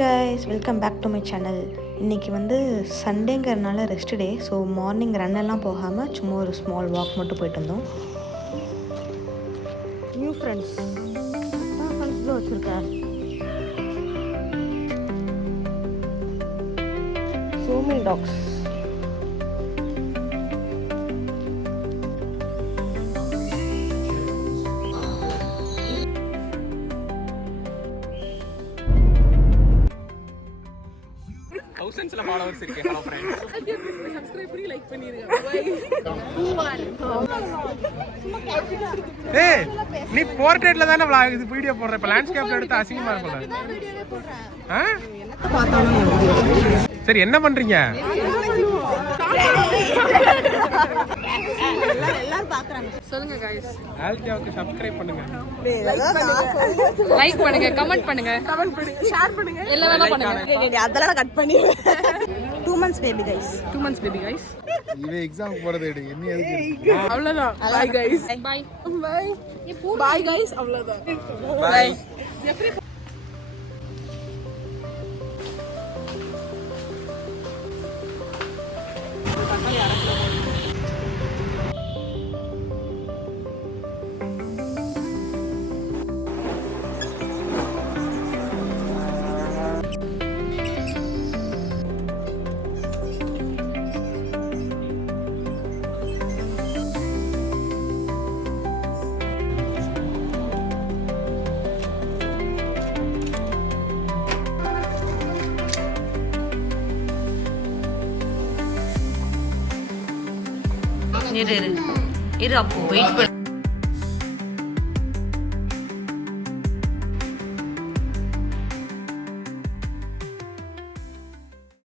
Guys, welcome back to my channel. இன்றைக்கி வந்து சண்டேங்கிறதுனால ரெஸ்ட் டே. ஸோ மார்னிங் ரன்னெல்லாம் போகாமல் சும்மா ஒரு ஸ்மால் வாக் மட்டும் போயிட்டு வந்தோம். நியூ ஃப்ரெண்ட்ஸ் தான் வச்சுருக்கேன். So many dogs. thousandsல followers இருக்கு. hello friends, subscribe பண்ணி லைக் பண்ணிருங்க. ஏய் நீ போர்ட்ரேட்ல தான vlog இது வீடியோ போடுற. இப்ப லேண்ட்ஸ்கேப்ல எடுத்து அசிங்கமா இருக்கும்ல. வீடியோவே போடுறேன். சரி என்ன பண்றீங்க? எல்லாரும் பாக்குறாங்க. சொல்லுங்க गाइस. ஆல்கியாவுக்கு சப்ஸ்கிரைப் பண்ணுங்க. லைக் பண்ணுங்க, கமெண்ட் பண்ணுங்க, ஷேர் பண்ணுங்க. எல்லாம் வேணா பண்ணுங்க. அதெல்லாம் கட் பண்ணி 2 months baby guys. 2 months baby guys. இவே எக்ஸாம் போறது எடு. என்ன எதுக்கு? அவ்வளவுதான். Bye guys. Bye. Bye. Bye guys. அவ்வளவுதான். பை. இரு அப்போ வெயிட் பண்ணு.